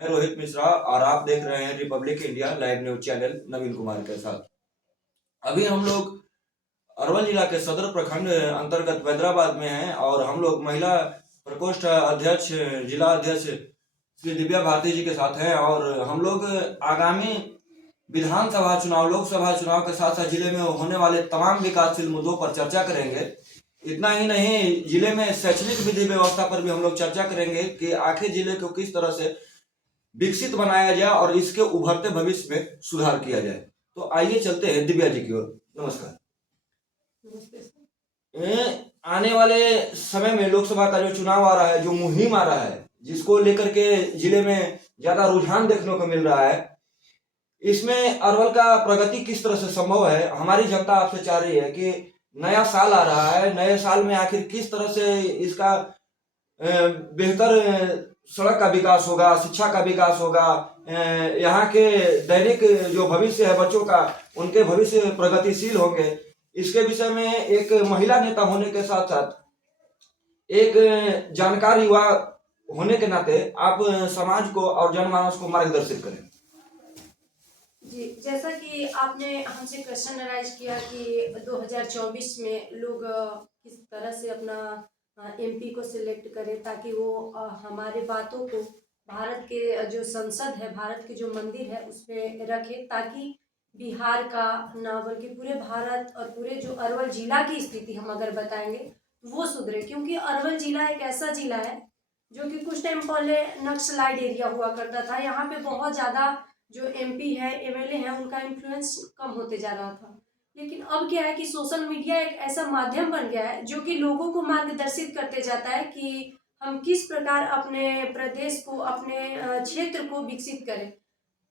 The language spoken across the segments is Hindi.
मैं रोहित मिश्रा और आप देख रहे हैं Republic India live news channel Naveen Kumar के साथ। अभी हम लोग अरवल जिला के सदर प्रखंड अंतर्गत हैदराबाद में हैं और हम लोग महिला प्रकोष्ठ अध्यक्ष जिला अध्यक्ष श्री दिव्या भारती जी के साथ हैं और हम लोग आगामी विधानसभा चुनाव लोकसभा चुनाव के साथ साथ जिले में होने वाले तमाम विकासशील मुद्दों पर चर्चा करेंगे। इतना ही नहीं, जिले में शैक्षणिक विधि व्यवस्था पर भी हम लोग चर्चा करेंगे कि आखिर जिले को किस तरह से विकसित बनाया जाए और इसके उभरते भविष्य में सुधार किया जाए। तो आइए चलते हैं दिव्या जी की ओर। नमस्कार। आने वाले समय में लोकसभा का जो चुनाव आ रहा है, जो मुहिम आ रहा है, जिसको लेकर के जिले में ज्यादा रुझान देखने को मिल रहा है, इसमें अरवल का प्रगति किस तरह से संभव है। हमारी जनता आपसे चाह रही है कि नया साल आ रहा है, नए साल में आखिर किस तरह से इसका बेहतर सड़क का विकास होगा, शिक्षा का विकास होगा, यहाँ के दैनिक जो भविष्य है बच्चों का, उनके भविष्य प्रगतिशील होंगे। इसके विषय में एक महिला नेता होने के साथ साथ एक जानकार युवा होने के नाते आप समाज को और जनमानस को मार्गदर्शित करें। जी, जैसा कि आपने हमसे क्वेश्चन अराइज किया कि 2024 में लोग किस तरह से अपना एमपी को सिलेक्ट करें ताकि वो हमारे बातों को भारत के जो संसद है, भारत के जो मंदिर है उस पर रखे, ताकि बिहार का ना बल्कि पूरे भारत और पूरे जो अरवल जिला की स्थिति हम अगर बताएंगे वो सुधरे। क्योंकि अरवल जिला एक ऐसा जिला है जो कि कुछ टाइम पहले नक्सलाइड एरिया हुआ करता था। यहाँ पे बहुत ज़्यादा जो एमपी है, एमएलए हैं, उनका इन्फ्लुएंस कम होते जा रहा था। लेकिन अब क्या है कि सोशल मीडिया एक ऐसा माध्यम बन गया है जो कि लोगों को मार्गदर्शित करते जाता है कि हम किस प्रकार अपने प्रदेश को, अपने क्षेत्र को विकसित करें।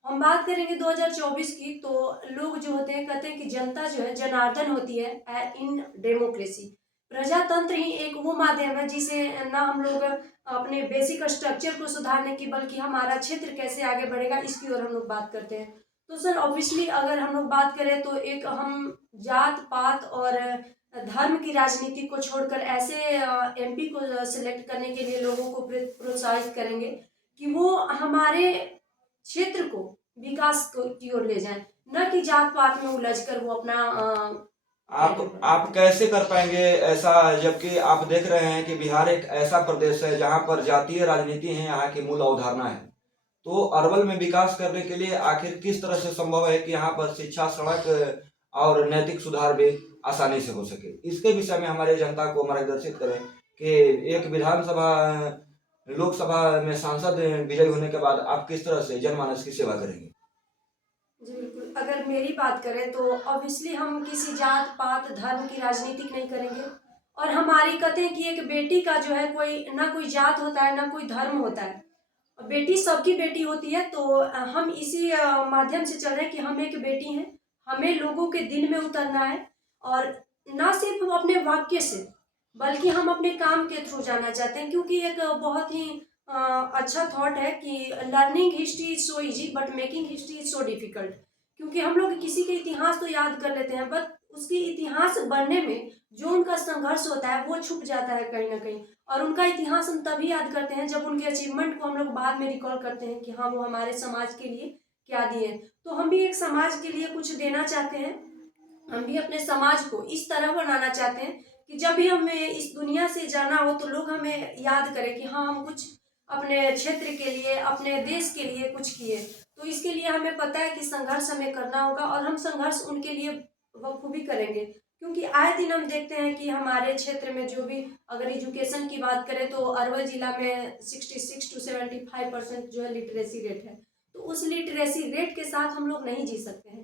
हम बात करेंगे 2024 की, तो लोग जो होते हैं कहते हैं कि जनता जो है जनार्दन होती है इन डेमोक्रेसी। प्रजातंत्र ही एक वो माध्यम है जिसे ना हम लोग अपने बेसिक स्ट्रक्चर को सुधारने की, बल्कि हमारा क्षेत्र कैसे आगे बढ़ेगा इसकी ओर हम लोग बात करते हैं। तो सर ऑब्वियसली अगर हम लोग बात करें तो एक हम जात पात और धर्म की राजनीति को छोड़कर ऐसे एमपी को सिलेक्ट करने के लिए लोगों को प्रोत्साहित करेंगे कि वो हमारे क्षेत्र को विकास की ओर ले जाएं, न कि जात पात में उलझकर वो अपना आप कैसे कर पाएंगे ऐसा, जबकि आप देख रहे हैं कि बिहार एक ऐसा प्रदेश है जहां पर जातीय राजनीति है यहाँ की मूल अवधारणा है। तो अरवल में विकास करने के लिए आखिर किस तरह से संभव है कि यहाँ पर शिक्षा, सड़क और नैतिक सुधार भी आसानी से हो सके। इसके विषय में हमारे जनता को मार्गदर्शित करें कि एक विधानसभा लोकसभा में सांसद विजयी होने के बाद आप किस तरह से जनमानस की सेवा करेंगे। जी बिल्कुल, अगर मेरी बात करें तो ऑब्वियसली हम किसी जात पात धर्म की राजनीति नहीं करेंगे। और हमारी कहते हैं कि एक बेटी का जो है कोई ना कोई जात होता है ना कोई धर्म होता है, बेटी सबकी बेटी होती है। तो हम इसी माध्यम से चल रहे हैं कि हम एक बेटी हैं, हमें लोगों के दिल में उतरना है। और ना सिर्फ हम अपने वाक्य से बल्कि हम अपने काम के थ्रू जाना चाहते हैं। क्योंकि एक बहुत ही अच्छा थॉट है कि learning history is so easy but making history is so difficult. क्योंकि हम लोग किसी के इतिहास तो याद कर लेते हैं, बट उसकी इतिहास बनने में जो उनका संघर्ष होता है वो छुप जाता है कहीं ना कहीं। और उनका इतिहास हम तभी याद करते हैं जब उनके अचीवमेंट को हम लोग बाद में रिकॉल करते हैं कि हाँ वो हमारे समाज के लिए क्या दिए। तो हम भी एक समाज के लिए कुछ देना चाहते हैं, हम भी अपने समाज को इस तरह बनाना चाहते हैं कि जब भी हमें इस दुनिया से जाना हो तो लोग हमें याद करें कि हाँ हम कुछ अपने क्षेत्र के लिए, अपने देश के लिए कुछ किए। तो इसके लिए हमें पता है कि संघर्ष हमें करना होगा और हम संघर्ष उनके लिए बखूबी करेंगे। क्योंकि आए दिन हम देखते हैं कि हमारे क्षेत्र में जो भी, अगर एजुकेशन की बात करें तो अरवल जिला में 66 to 75% जो है लिटरेसी रेट है। तो उस लिटरेसी रेट के साथ हम लोग नहीं जी सकते हैं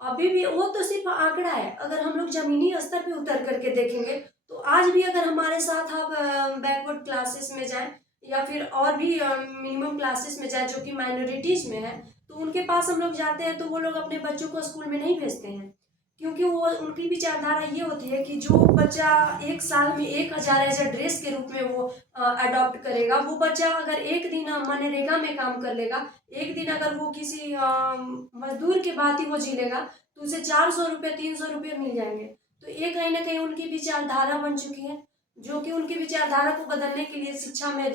अभी भी। वो तो सिर्फ आंकड़ा है, अगर हम लोग जमीनी स्तर पे उतर करके देखेंगे तो आज भी अगर हमारे साथ आप बैकवर्ड क्लासेस में जाएं या फिर और भी मिनिमम क्लासेस में जाएं जो कि माइनॉरिटीज में है, तो उनके पास हम लोग जाते हैं तो वो लोग अपने बच्चों को स्कूल में नहीं भेजते हैं। क्योंकि वो उनकी विचारधारा ये होती है कि जो बच्चा एक साल में 1000 एज अ ड्रेस के रूप में वो अडॉप्ट करेगा, वो बच्चा अगर एक दिन मनरेगा में काम कर लेगा, एक दिन अगर वो किसी मजदूर के बात ही वो जी लेगा, तो उसे 400 रुपये 300 रुपये मिल जाएंगे। तो ये कहीं ना कहीं उनकी विचारधारा बन चुकी है, जो कि उनकी विचारधारा को बदलने के लिए शिक्षा में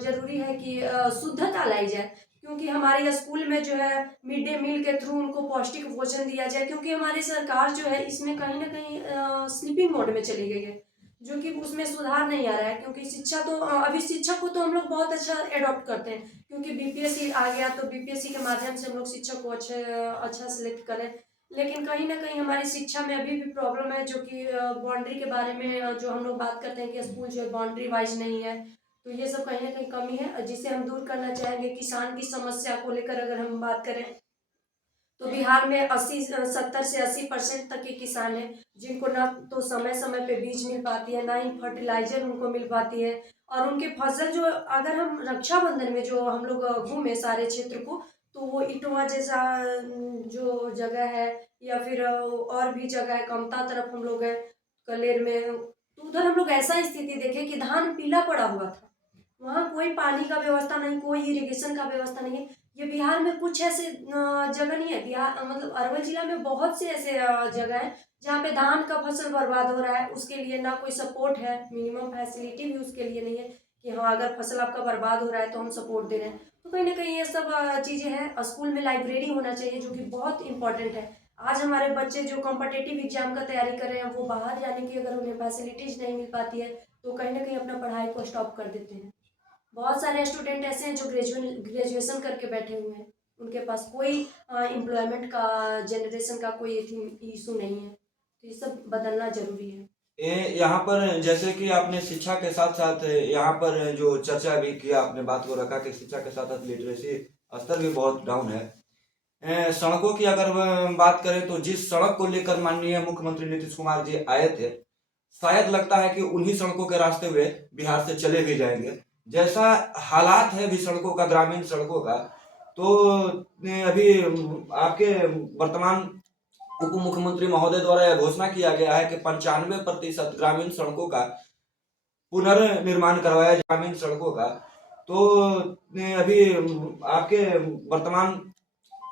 जरूरी है कि शुद्धता लाई जाए। क्योंकि हमारे स्कूल में जो है मिड डे मील के थ्रू उनको पौष्टिक भोजन दिया जाए, क्योंकि हमारी सरकार जो है इसमें कहीं ना कहीं स्लीपिंग मोड में चली गई है, जो कि उसमें सुधार नहीं आ रहा है। क्योंकि शिक्षा तो अभी शिक्षक को तो हम लोग बहुत अच्छा एडॉप्ट करते हैं, क्योंकि बीपीएससी आ गया तो बीपीएससी के माध्यम से हम लोग शिक्षक को अच्छा सिलेक्ट करें। लेकिन कहीं ना कहीं हमारी शिक्षा में अभी भी प्रॉब्लम है, जो कि बाउंड्री के बारे में जो हम लोग बात करते हैं कि स्कूल जो है बाउंड्री वाइज नहीं है, तो ये सब कहीं ना कहीं कमी है जिसे हम दूर करना चाहेंगे। किसान की समस्या को लेकर अगर हम बात करें तो बिहार में 70 से 80% तक के किसान हैं जिनको ना तो समय समय पे बीज मिल पाती है, ना ही फर्टिलाइजर उनको मिल पाती है। और उनके फसल जो, अगर हम रक्षाबंधन में जो हम लोग घूमे सारे क्षेत्र को, तो वो इटवा जैसा जो जगह है, या फिर और भी जगह है, कमता तरफ हम लोग गए कलेर में, तो उधर हम लोग ऐसा स्थिति देखे कि धान पीला पड़ा हुआ था। वहाँ कोई पानी का व्यवस्था नहीं, कोई इरिगेशन का व्यवस्था नहीं है। ये बिहार में कुछ ऐसे जगह नहीं है, बिहार मतलब अरवल जिला में बहुत से ऐसे जगह है जहाँ पे धान का फसल बर्बाद हो रहा है। उसके लिए ना कोई सपोर्ट है, मिनिमम फैसिलिटी भी उसके लिए नहीं है कि हाँ अगर फसल आपका बर्बाद हो रहा है तो हम सपोर्ट दे रहे हैं। तो कहीं ना कहीं ये सब चीज़ें हैं। स्कूल में लाइब्रेरी होना चाहिए, जो कि बहुत इंपॉर्टेंट है। आज हमारे बच्चे जो कॉम्पिटिटिव एग्जाम का तैयारी कर रहे हैं, वो बाहर जाने की अगर उन्हें फैसिलिटीज नहीं मिल पाती है तो कहीं ना कहीं अपना पढ़ाई को स्टॉप कर देते हैं। बहुत सारे स्टूडेंट ऐसे हैं जो ग्रेजुएशन करके बैठे हुए हैं, उनके पास कोई एम्प्लॉयमेंट का, जनरेशन का कोई इशू नहीं है। तो ये सब बदलना जरूरी है। यहाँ पर जैसे कि आपने शिक्षा के साथ साथ यहाँ पर जो चर्चा भी किया, आपने बात को रखा कि शिक्षा के साथ साथ लिटरेसी स्तर भी बहुत डाउन है। सड़कों की अगर बात करें तो जिस सड़क को लेकर माननीय मुख्यमंत्री नीतीश कुमार जी आए थे, शायद लगता है कि उन्हीं सड़कों के रास्ते हुए बिहार से चले भी जाएंगे। जैसा हालात है भी सड़कों का, ग्रामीण सड़कों का, तो अभी आपके वर्तमान उप मुख्यमंत्री महोदय द्वारा यह घोषणा किया गया है कि 95% ग्रामीण सड़कों का पुनर्निर्माण करवाया, ग्रामीण सड़कों का। तो अभी आपके वर्तमान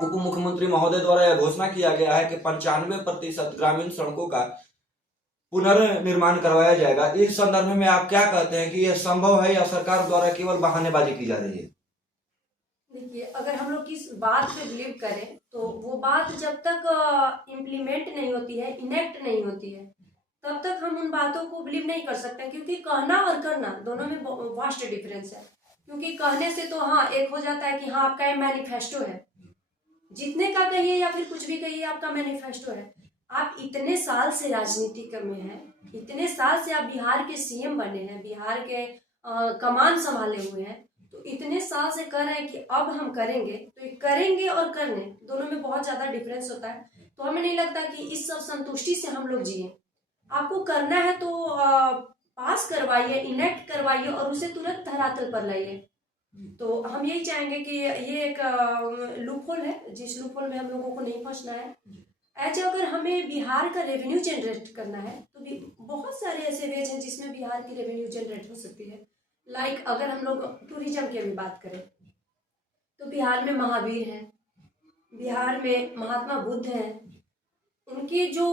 उप मुख्यमंत्री महोदय द्वारा यह घोषणा किया गया है कि 95% ग्रामीण सड़कों का पुनर्निर्माण करवाया जाएगा। इस संदर्भ में आप क्या कहते हैं कि यह संभव है या सरकार द्वारा केवल बहानेबाजी की जा रही है? देखिए, अगर हम लोग किस बात पे बिलीव करें तो वो बात जब तक इम्प्लीमेंट नहीं होती है, इनेक्ट नहीं होती है, तब तक हम उन बातों को बिलीव नहीं कर सकते। क्योंकि कहना और करना दोनों में वास्ट डिफरेंस है। क्योंकि कहने से तो हाँ एक हो जाता है कि हाँ आपका ये मैनिफेस्टो है, जीतने का कहिए या फिर कुछ भी कहिए, आपका मैनिफेस्टो है। आप इतने साल से राजनीति में हैं, इतने साल से आप बिहार के सीएम बने हैं, बिहार के कमान संभाले हुए हैं, तो इतने साल से कर रहे हैं कि अब हम करेंगे, तो ये करेंगे और करने दोनों में बहुत ज्यादा डिफरेंस होता है। तो हमें नहीं लगता कि इस सब संतुष्टि से हम लोग जिए। आपको करना है तो पास करवाइए, इनेक्ट करवाइए और उसे तुरंत धरातल पर लाइए। तो हम यही चाहेंगे कि ये एक लूप होल है, जिस लूप होल में हम लोगों को नहीं फंसना है। ऐसे अगर हमें बिहार का रेवेन्यू जनरेट करना है तो भी बहुत सारे ऐसे वेज हैं जिसमें बिहार की रेवेन्यू जनरेट हो सकती है। लाइक अगर हम लोग टूरिज्म की अभी बात करें तो बिहार में महावीर हैं, बिहार में महात्मा बुद्ध हैं, उनके जो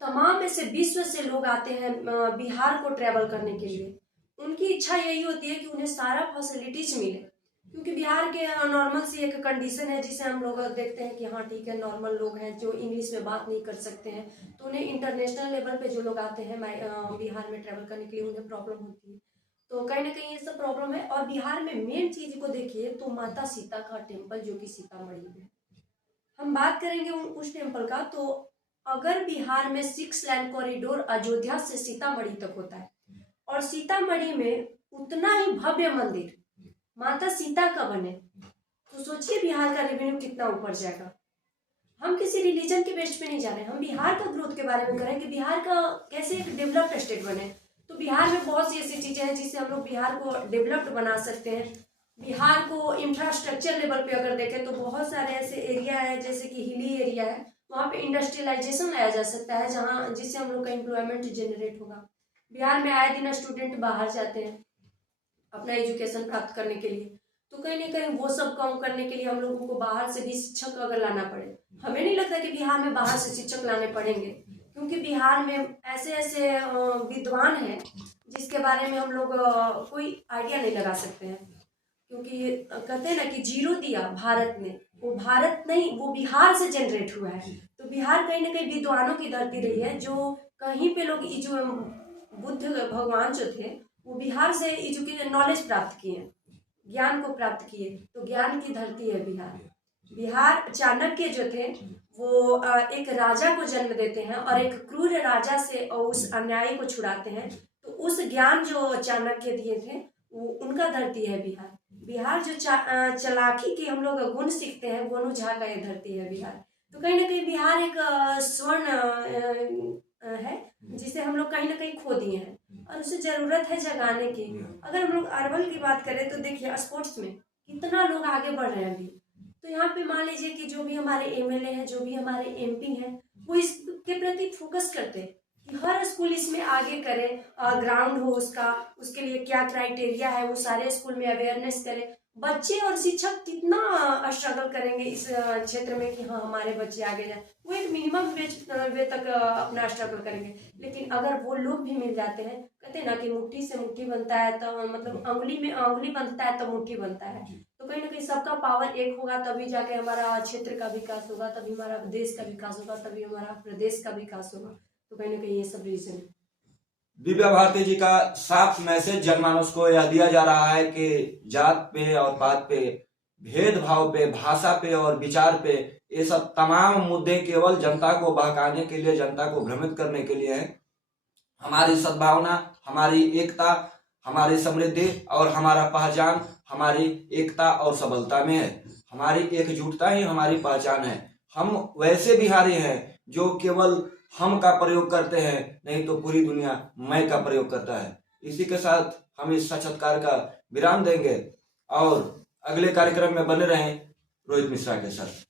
तमाम ऐसे विश्व से लोग आते हैं बिहार को ट्रैवल करने के लिए। उनकी इच्छा यही होती है कि उन्हें सारा फैसिलिटीज मिले। क्योंकि बिहार के नॉर्मल सी एक कंडीशन है जिसे हम लोग देखते हैं कि हाँ ठीक है, नॉर्मल लोग हैं जो इंग्लिश में बात नहीं कर सकते हैं, तो उन्हें इंटरनेशनल लेवल पे जो लोग आते हैं बिहार में ट्रैवल करने के लिए उन्हें प्रॉब्लम होती है। तो कहीं ना कहीं ये सब प्रॉब्लम है। और बिहार में मेन चीज को देखिए तो माता सीता का टेम्पल जो कि सीतामढ़ी में, हम बात करेंगे उस टेम्पल का, तो अगर बिहार में 6 लाइन कॉरिडोर अयोध्या से सीतामढ़ी तक होता है और सीतामढ़ी में उतना ही भव्य मंदिर माता सीता का बने, तो सोचिए बिहार का रेवेन्यू कितना ऊपर जाएगा। हम किसी रिलीजन के बेस पे नहीं जा रहे हैं, हम बिहार का ग्रोथ के बारे में करें कि बिहार का कैसे एक डेवलप्ड स्टेट बने। तो बिहार में बहुत सी ऐसी चीजें हैं जिससे हम लोग बिहार को डेवलप्ड बना सकते हैं। बिहार को इंफ्रास्ट्रक्चर लेवल पे अगर देखें तो बहुत सारे ऐसे एरिया है, जैसे कि हिली एरिया है, वहाँ पे इंडस्ट्रियलाइजेशन लाया जा सकता है, जहाँ जिससे हम लोग का एम्प्लॉयमेंट जनरेट होगा। बिहार में आए दिन स्टूडेंट बाहर जाते हैं अपना एजुकेशन प्राप्त करने के लिए, तो कहीं ना कहीं वो सब कम करने के लिए हम लोगों को बाहर से भी शिक्षक अगर लाना पड़े, हमें नहीं लगता कि बिहार में बाहर से शिक्षक लाने पड़ेंगे। क्योंकि बिहार में ऐसे ऐसे विद्वान हैं जिसके बारे में हम लोग कोई आइडिया नहीं लगा सकते हैं। क्योंकि कहते हैं ना कि जीरो दिया भारत ने, वो भारत नहीं, वो बिहार से जनरेट हुआ है। तो बिहार कहीं ना कहीं विद्वानों की धरती रही है, जो कहीं पे लोग ये जो बुद्ध भगवान जो थे वो बिहार से एजुकेशन नॉलेज प्राप्त किए, ज्ञान को प्राप्त किए। तो ज्ञान की धरती है बिहार। बिहार चाणक्य जो थे वो एक राजा को जन्म देते हैं और एक क्रूर राजा से और उस अन्यायी को छुड़ाते हैं। तो उस ज्ञान जो चाणक्य दिए थे वो उनका धरती है बिहार। बिहार जो चालाकी के हम लोग गुण सीखते हैं, गोनू झा का ये धरती है बिहार। तो कहीं ना कहीं बिहार एक स्वर्ण है जिसे हम लोग कहीं ना कहीं खो दिए हैं और उसे जरूरत है जगाने की। अगर हम लोग अरवल की बात करें तो देखिए स्पोर्ट्स में कितना लोग आगे बढ़ रहे हैं अभी। तो यहाँ पे मान लीजिए कि जो भी हमारे एमएलए हैं, जो भी हमारे एमपी हैं, वो इसके प्रति फोकस करते हैं कि हर स्कूल इसमें आगे करे, ग्राउंड हो उसका, उसके लिए क्या क्राइटेरिया है वो सारे स्कूल में अवेयरनेस करे। बच्चे और शिक्षक कितना स्ट्रगल करेंगे इस क्षेत्र में कि हाँ हमारे बच्चे आगे जाए, वो एक मिनिमम वे तक अपना स्ट्रगल करेंगे। लेकिन अगर वो लोग भी मिल जाते हैं, कहते हैं ना कि मुट्ठी से मुट्ठी बनता है, तो मतलब अंगुली में अंगुली बनता है तो मुट्ठी बनता है। तो कहीं ना कहीं सबका पावर एक होगा तभी जाके हमारा क्षेत्र का विकास होगा, तभी हमारा देश का विकास होगा, तभी हमारा प्रदेश का विकास होगा। तो कहीं ना कहीं ये सब रीजन है। दिव्या भारती जी का साफ मैसेज जनमानस को यह दिया जा रहा है कि जात पे और पात पे, भेदभाव पे, भाषा पे और विचार पे, ये सब तमाम मुद्दे केवल जनता को बहकाने के लिए, जनता को भ्रमित करने के लिए है। हमारी सद्भावना, हमारी एकता, हमारी समृद्धि और हमारा पहचान हमारी एकता और सबलता में है। हमारी एकजुटता ही हमारी पहचान है। हम वैसे बिहारी हैं जो केवल हम का प्रयोग करते हैं, नहीं तो पूरी दुनिया मैं का प्रयोग करता है। इसी के साथ हम इस साक्षात्कार का विराम देंगे और अगले कार्यक्रम में बने रहें रोहित मिश्रा के साथ।